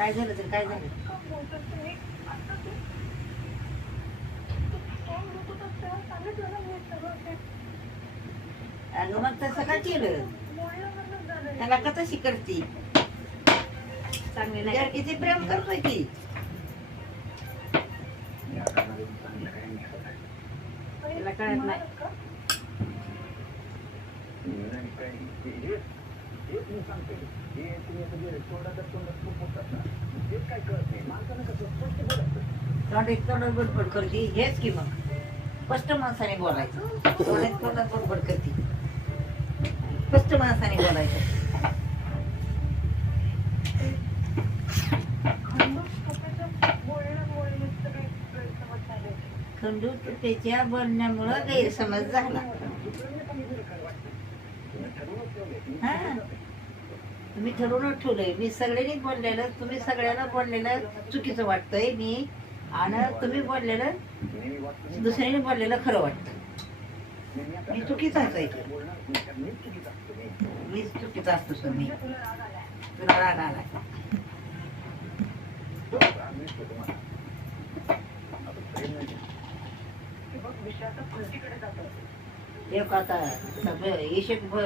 काय झालं तर काय झालं? अगं मग तसं का केलं? त्याला का तशी करती? चांगली नाही यार किती प्रेम करतोय की. तिला कळत नाही. तोंडात बडबड करती हेच की मग स्पष्ट माणसाने बोलायचं. तोंडात बडबड करती स्पष्ट माणसाने बोलायचं. खंडू त्याच्या बोलण्यामुळं गैरसमज झाला. हा तुम्ही ठरवूनच ठेवलंय. मी सगळ्यांनीच बोललेलं, तुम्ही सगळ्याला बोललेलं चुकीचं वाटतंय मी, आणि तुम्ही बोललेलं दुसऱ्याने बोललेलं खरं वाटतं. मी चुकीचाच आहे की. मीच चुकीचा असतो सर. मी तुला राग आलाय. एक आता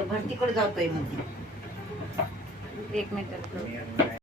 भरतीकडे जातोय म्हणजे 1 मिनिट